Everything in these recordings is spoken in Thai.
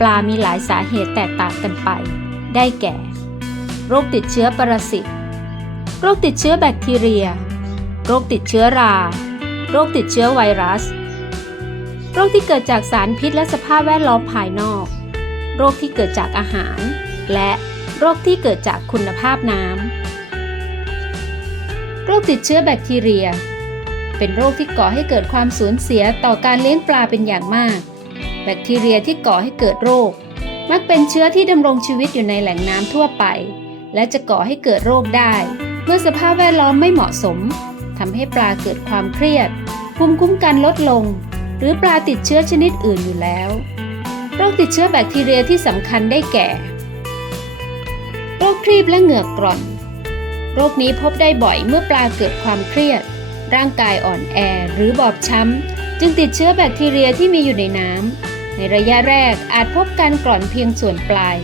ปลามีหลายสาเหตุแตกต่างกันไป ได้แก่ โรคติดเชื้อปรสิต โรคติดเชื้อแบคทีเรีย โรคติดเชื้อรา โรคติดเชื้อไวรัส โรคที่เกิดจากสารพิษและสภาพแวดล้อมภายนอก โรคที่เกิดจากอาหาร และโรคที่เกิดจากคุณภาพน้ำ โรคติดเชื้อแบคทีเรีย เป็นโรคที่ก่อให้เกิดความสูญเสียต่อการเลี้ยงปลาเป็นอย่างมาก แบคทีเรียที่ก่อให้เกิดโรค มักเป็นเชื้อที่ดำรงชีวิตอยู่ในแหล่งน้ำทั่วไป และจะก่อให้เกิดโรคได้ เมื่อสภาพแวดล้อมไม่เหมาะสมทำให้ปลาเกิดความเครียด ภูมิคุ้มกันลดลง หรือปลาติดเชื้อชนิดอื่นอยู่แล้ว โรคติดเชื้อแบคทีเรียที่สำคัญได้แก่ โรคครีบและเหงือกกร่อน โรคนี้พบได้บ่อยเมื่อปลาเกิดความเครียด ร่างกายอ่อนแอหรือบอบช้ำ จึงติดเชื้อแบคทีเรียที่มีอยู่ในน้ำ ในระยะแรกอาจพบการกร่อนเพียงส่วนปลาย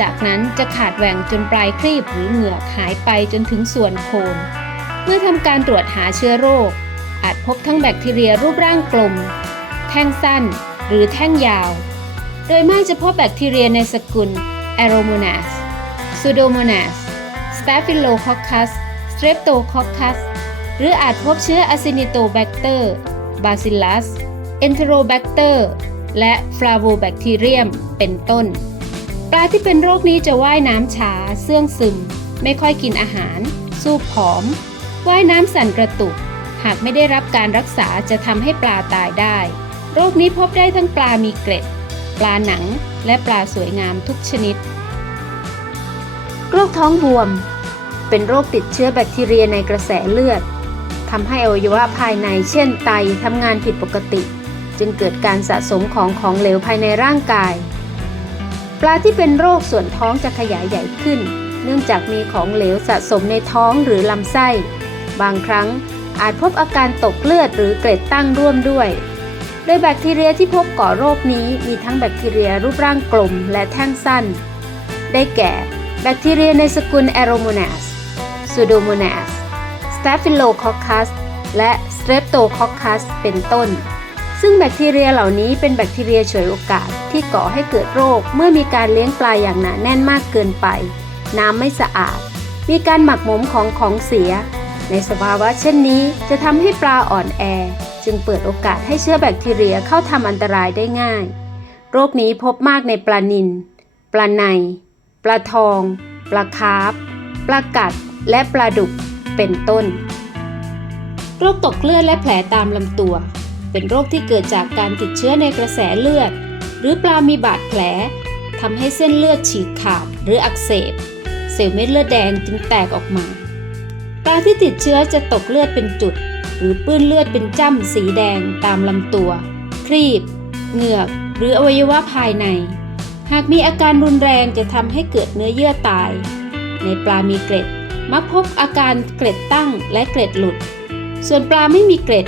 จากนั้นจะขาดแหว่งจนปลายครีบหรือเหงือกหายไปจนถึงส่วนโคน เมื่อทำการตรวจหาเชื้อโรค อาจพบทั้งแบคทีเรียรูปร่างกลม แท่งสั้น หรือแท่งยาว โดยมากจะพบแบคทีเรียในสกุล Aeromonas Pseudomonas Staphylococcus Streptococcus หรืออาจพบเชื้อ Acinetobacter Bacillus Enterobacter และ Flavobacterium เป็นต้น ปลาที่เป็นโรคนี้จะว่ายน้ำช้า เสื่องซึม ไม่ค่อยกินอาหาร สูบผอม ว่ายน้ำสั่นกระตุก หากไม่ได้รับการรักษาจะทำให้ปลาตายได้ โรคนี้พบได้ทั้งปลามีเกร็ด ปลาหนัง และปลาสวยงามทุกชนิด โรคท้องบวม เป็นโรคติดเชื้อแบคทีเรียในกระแสเลือดทำให้อวัยวะภายในเช่นไตทำงานผิดปกติ จึงเกิดการสะสมของของเหลวภายในร่างกาย ปลาที่เป็นโรคส่วนท้องจะขยายใหญ่ขึ้น เนื่องจากมีของเหลวสะสมในท้องหรือลำไส้ บางครั้งอาจพบอาการตกเลือดหรือเกล็ดตั้งร่วมด้วย โดยแบคทีเรียที่พบก่อโรคนี้มีทั้งแบคทีเรียรูปร่างกลมและแท่งสั้น ได้แก่แบคทีเรียในสกุล Aeromonas Pseudomonas Staphylococcus และ Streptococcus เป็นต้น ซึ่งแบคทีเรียเหล่านี้เป็นแบคทีเรียฉวยโอกาสที่ก่อให้เกิดโรคเมื่อมีการเลี้ยงปลาอย่างหนาแน่นมากเกินไป น้ำไม่สะอาด มีการหมักหมมของของเสีย ในสภาวะเช่นนี้จะทำให้ปลาอ่อนแอ จึงเปิดโอกาสให้เชื้อแบคทีเรียเข้าทำอันตรายได้ง่าย โรคนี้พบมากในปลานิลปลาใน ปลาทอง ปลาคาร์ฟปลากัด และปลาดุก เป็นต้น โรคตกเลือดและแผลตามลำตัว เป็นโรคที่เกิดจากการติดเชื้อในกระแสเลือด หรือปลามีบาดแผลทำให้เส้นเลือดฉีกขาดหรืออักเสบ เซลล์เม็ดเลือดแดงจึงแตกออกมา ปลาที่ติดเชื้อจะตกเลือดเป็นจุด หรือปื้นเลือดเป็นจ้ำสีแดงตามลำตัว ครีบ เหงือก หรืออวัยวะภายใน หากมีอาการรุนแรงจะทำให้เกิดเนื้อเยื่อตาย ในปลามีเกล็ดมักพบอาการเกล็ดตั้งและเกล็ดหลุด ส่วนปลาไม่มีเกล็ด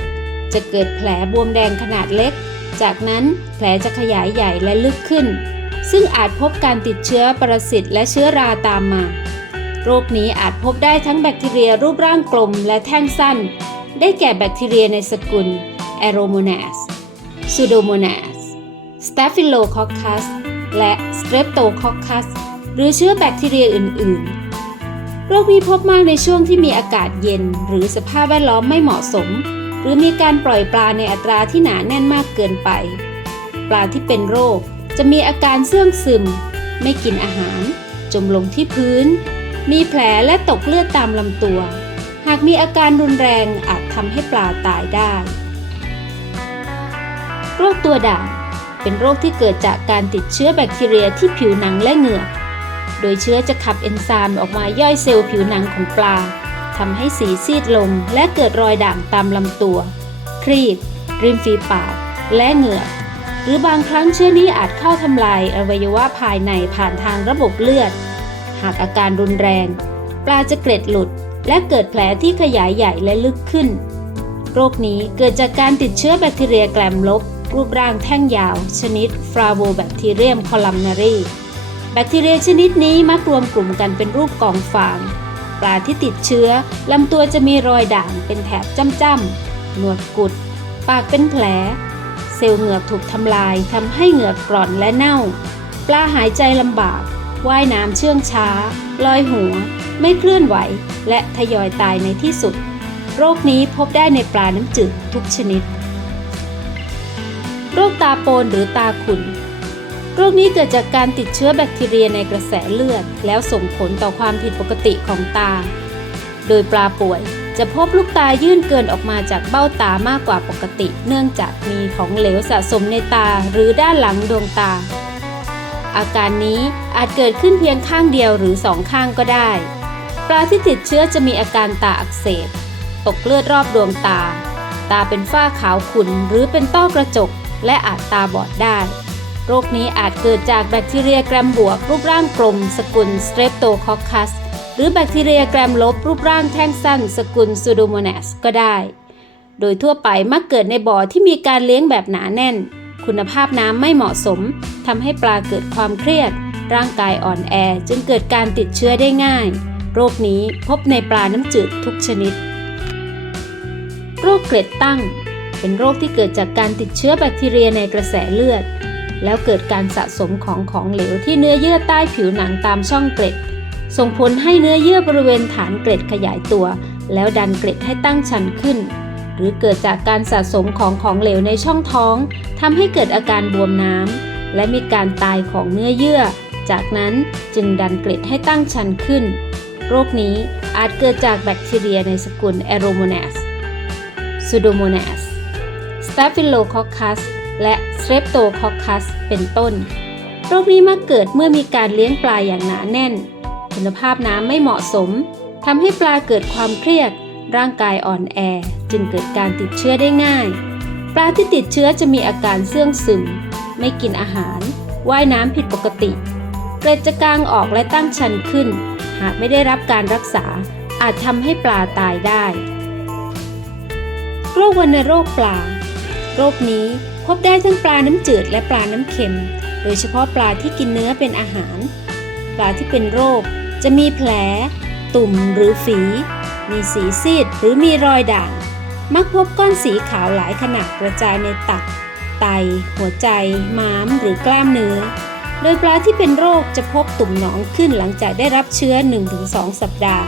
จะเกิดแผลบวมแดงขนาดเล็ก จากนั้นแผลจะขยายใหญ่และลึกขึ้น ซึ่งอาจพบการติดเชื้อปรสิตและเชื้อราตามมา โรคนี้อาจพบได้ทั้งแบคทีเรียรูปร่างกลมและแท่งสั้น ได้แก่แบคทีเรียในสกุล a r o m o n a s Pseudomonas Staphylococcus และ Streptococcus หรือเชื้อแบคทีเรียอื่น ๆ โรคนี้พบมากในช่วงที่มีอากาศเย็น หรือสภาพแวดล้อมไม่เหมาะสม หรือมีการปล่อยปลาในอัตราที่หนาแน่นมากเกินไป ปลาที่เป็นโรคจะมีอาการเสื่องซึม ไม่กินอาหาร จมลงที่พื้น มีแผลและตกเลือดตามลำตัว หากมีอาการรุนแรงอาจทำให้ปลาตายได้ โรคตัวด่างเป็นโรคที่เกิดจากการติดเชื้อแบคทีเรียที่ผิวหนังและเหงือก โดยเชื้อจะขับเอนไซม์ออกมาย่อยเซลล์ผิวหนังของปลา ทำให้สีซีดลงและเกิดรอยด่างตามลำตัว ครีบ ริมฝีปาก และเหงือก หรือบางครั้งเชื้อนี้อาจเข้าทำลายอวัยวะภายในผ่านทางระบบเลือด หากอาการรุนแรง ปลาจะเกล็ดหลุด และเกิดแผลที่ขยายใหญ่และลึกขึ้น โรคนี้เกิดจากการติดเชื้อแบคทีเรียแกลมลบ รูปร่างแท่งยาว ชนิด Flavobacterium columnari แบคทีเรียชนิดนี้มักรวมกลุ่มกันเป็นรูปกองฟาง ปลาที่ติดเชื้อลำตัวจะมีรอยด่างเป็นแถบจ้ำๆหนวดกุด ปากเป็นแผลสซลล์เหงือกถูกทำลายทำให้เหงือกกร่อนและเน่า ปลาหายใจลำบาก ว่ายน้ำเชื่องช้า ลอยหัว ไม่เคลื่อนไหว และทยอยตายในที่สุด โรคนี้พบได้ในปลาน้ำจืดทุกชนิด โรคตาโปนหรือตาขุ่น โรคนี้เกิดจากการติดเชื้อแบคทีเรียในกระแสเลือด แล้วส่งผลต่อความผิดปกติของตา โดยปลาป่วยจะพบลูกตายื่นเกินออกมาจากเบ้าตามากกว่าปกติ เนื่องจากมีของเหลวสะสมในตาหรือด้านหลังดวงตา อาการนี้อาจเกิดขึ้นเพียงข้างเดียวหรือสองข้างก็ได้ ปลาที่ติดเชื้อจะมีอาการตาอักเสบ ตกเลือดรอบดวงตา ตาเป็นฝ้าขาวขุ่นหรือเป็นต้อกระจก และอาจตาบอดได้ โรคนี้อาจเกิดจากแบคทีเรียแกรมบวก รูปร่างกลม สกุล Streptococcus หรือแบคทีเรียแกรมลบ รูปร่างแท่งสั้น สกุล Pseudomonas ก็ได้ โดยทั่วไปมักเกิดในบ่อที่มีการเลี้ยงแบบหนาแน่น คุณภาพน้ำไม่เหมาะสมทำให้ปลาเกิดความเครียด ร่างกายอ่อนแอจึงเกิดการติดเชื้อได้ง่าย โรคนี้พบในปลาน้ำจืดทุกชนิด โรคเกล็ดตั้ง เป็นโรคที่เกิดจากการติดเชื้อแบคทีเรียในกระแสเลือด แล้วเกิดการสะสมของของเหลวที่เนื้อเยื่อใต้ผิวหนังตามช่องเกล็ด ส่งผลให้เนื้อเยื่อบริเวณฐานเกล็ดขยายตัว แล้วดันเกล็ดให้ตั้งชันขึ้น หรือเกิดจากการสะสมของของเหลวในช่องท้องทำให้เกิดอาการบวมน้ำและมีการตายของเนื้อเยื่อ จากนั้นจึงดันเกล็ดให้ตั้งชันขึ้น โรคนี้อาจเกิดจากแบคทีเรียในสกุล Aeromonas Pseudomonas Staphylococcus และ Streptococcus เป็นต้น โรคนี้มักเกิดเมื่อมีการเลี้ยงปลาอย่างหนาแน่น คุณภาพน้ำไม่เหมาะสมทำให้ปลาเกิดความเครียด ร่างกายอ่อนแอ จึงเกิดการติดเชื้อได้ง่าย ปลาที่ติดเชื้อจะมีอาการเสื่องซึม ไม่กินอาหาร ว่ายน้ำผิดปกติ เกล็ดจะกางออกและตั้งชันขึ้น หากไม่ได้รับการรักษาอาจทำให้ปลาตายได้ โรควัณโรคปลา โรคนี้ พบได้ทั้งปลาน้ำจืดและปลาน้ำเค็ม โดยเฉพาะปลาที่กินเนื้อเป็นอาหาร ปลาที่เป็นโรค จะมีแผล ตุ่มหรือฝี มีสีซีดหรือมีรอยด่าง มักพบก้อนสีขาวหลายขนาดกระจายในตับ ไต หัวใจ ม้าม หรือกล้ามเนื้อ โดยปลาที่เป็นโรคจะพบตุ่มหนองขึ้นหลังจากได้รับเชื้อ 1-2 สัปดาห์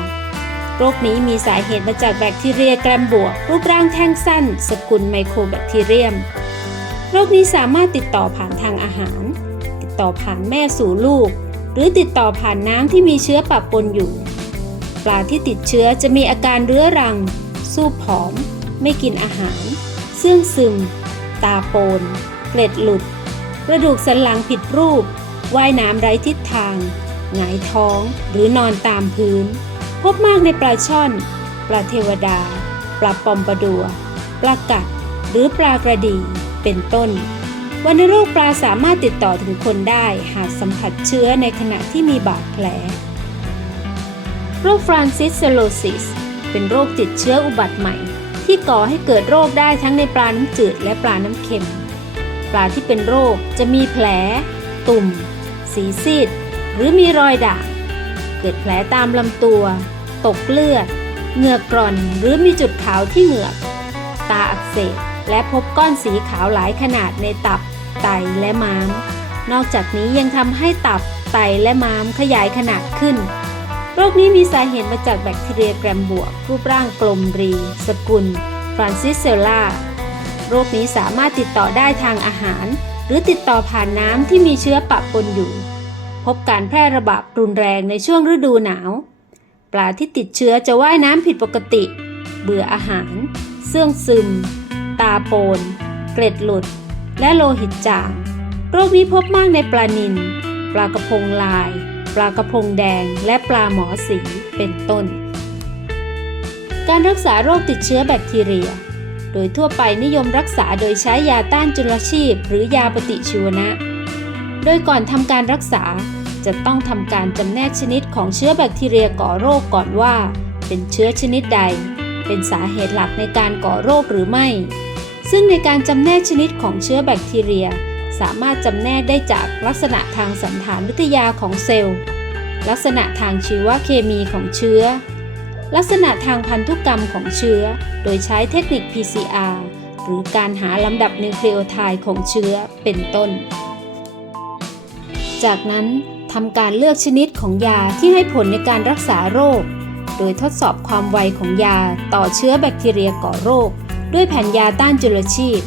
โรคนี้มีสาเหตุมาจากแบคทีเรียแกรมบวก รูปร่างแท่งสั้น สกุลไมโครแบคทีเรียม โรคนี้สามารถติดต่อผ่านทางอาหาร ติดต่อผ่านแม่สู่ลูก หรือติดต่อผ่านน้ำที่มีเชื้อปะปนอยู่ ปลาที่ติดเชื้อจะมีอาการเรื้อรัง สู้ผอม ไม่กินอาหารเสื่องซึม ตาโปน เกล็ดหลุด กระดูกสันหลังผิดรูป ว่ายน้ำไร้ทิศทาง หงายท้องหรือนอนตามพื้น พบมากในปลาช่อน ปลาเทวดา ปลาปอมปลาดัว ปลากัด หรือปลากระดี เป็นต้นวัณโรคปลาสามารถติดต่อถึงคนได้หากสัมผัสเชื้อในขณะที่มีบาดแผล โรคฟรานซิสเซโลซิสเป็นโรคติดเชื้ออุบัติใหม่ ที่ก่อให้เกิดโรคได้ทั้งในปลาน้ำจืดและปลาน้ำเค็ม ปลาที่เป็นโรคจะมีแผล ตุ่ม สีซีด หรือมีรอยด่างเกิดแผลตามลำตัว ตกเลือด เหงือกกร่อน หรือมีจุดขาวที่เหงือก ตาอักเสบ และพบก้อนสีขาวหลายขนาดในตับ ไตและม้าม นอกจากนี้ยังทำให้ตับ ไตและม้ามขยายขนาดขึ้น โรคนี้มีสาเหตุมาจากแบคทีเรียแกรมบวก รูปร่างกลมรี สกุล ฟรานซิสเซลลาโรคนี้สามารถติดต่อได้ทางอาหาร หรือติดต่อผ่านน้ำที่มีเชื้อปะปนอยู่ พบการแพร่ระบาดรุนแรงในช่วงฤดูหนาว ปลาที่ติดเชื้อจะว่ายน้ำผิดปกติ เบื่ออาหาร เสื่องซึม ตาโปน เกล็ดหลุด และโลหิตจาง โรคนี้พบมากในปลานิลปลากระพงลาย ปลากระพงแดง และปลาหมอสี เป็นต้น การรักษาโรคติดเชื้อแบคทีเรีย โดยทั่วไปนิยมรักษาโดยใช้ยาต้านจุลชีพ หรือยาปฏิชีวนะ โดยก่อนทำการรักษาจะต้องทำการจำแนกชนิดของเชื้อแบคทีเรียก่อโรคก่อนว่า เป็นเชื้อชนิดใด เป็นสาเหตุหลักในการก่อโรคหรือไม่ ซึ่งในการจำแนกชนิดของเชื้อแบคทีเรีย สามารถจำแนกได้จากลักษณะทางสันฐานวิทยาของเซลล์ ลักษณะทางชีวเคมีของเชื้อ ลักษณะทางพันธุกรรมของเชื้อ โดยใช้เทคนิค PCR หรือการหาลำดับนิวคลีโอไทด์ของเชื้อเป็นต้น จากนั้นทำการเลือกชนิดของยาที่ให้ผลในการรักษาโรค โดยทดสอบความไวของยาต่อเชื้อแบคทีเรียก่อโรค ด้วยแผ่นยาต้านจุลชีพ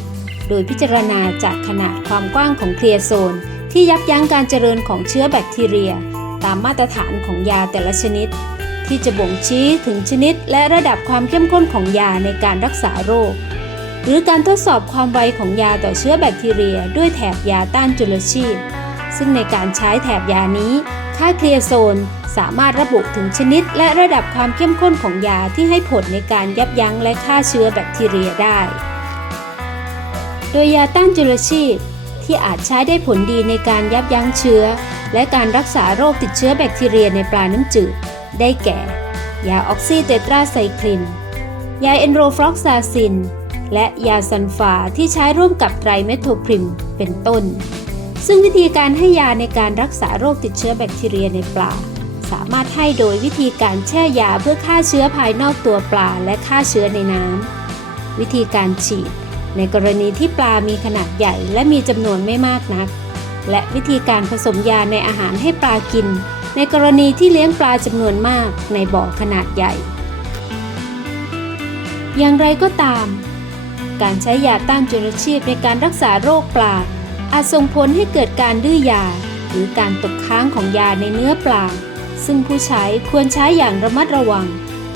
โดยพิจารณาจากขนาดความกว้างของเคลียร์โซน ที่ยับยั้งการเจริญของเชื้อแบคทีเรีย ตามมาตรฐานของยาแต่ละชนิด ที่จะบ่งชี้ถึงชนิดและระดับความเข้มข้นของยาในการรักษาโรค หรือการทดสอบความไวของยาต่อเชื้อแบคทีเรีย ด้วยแถบยาต้านจุลชีพ ซึ่งในการใช้แถบยานี้ ค่าเคลียร์โซนสามารถระบุถึงชนิดและระดับความเข้มข้นของยาที่ให้ผลในการยับยั้งและฆ่าเชื้อแบคทีเรียได้ โดยยาต้านจุลชีพที่อาจใช้ได้ผลดีในการยับยั้งเชื้อ และการรักษาโรคติดเชื้อแบคทีเรียในปลาน้ำจืด ได้แก่ ยาออกซิเตตราไซคลิน ยาเอนโรฟลอกซาซิน และยาซันฟาที่ใช้ร่วมกับไตรเมโทพริม เป็นต้น ซึ่งวิธีการให้ยาในการรักษาโรคติดเชื้อแบคทีเรียในปลา สามารถให้โดยวิธีการแช่ยาเพื่อฆ่าเชื้อภายนอกตัวปลาและฆ่าเชื้อในน้ำ วิธีการฉีด ในกรณีที่ปลามีขนาดใหญ่และมีจำนวนไม่มากนัก และวิธีการผสมยาในอาหารให้ปลากิน ในกรณีที่เลี้ยงปลาจำนวนมากในบ่อขนาดใหญ่ อย่างไรก็ตาม การใช้ยาต้านจุลชีพในการรักษาโรคปลา อาจส่งผลให้เกิดการดื้อยา หรือการตกค้างของยาในเนื้อปลา ซึ่งผู้ใช้ควรใช้อย่างระมัดระวัง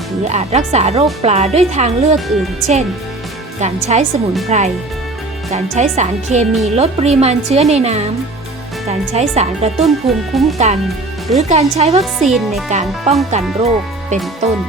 หรืออาจรักษาโรคปลาด้วยทางเลือกอื่น เช่น การใช้สมุนไพร การใช้สารเคมีลดปริมาณเชื้อในน้ำ การใช้สารกระตุ้นภูมิคุ้มกัน หรือการใช้วัคซีนในการป้องกันโรคเป็นต้น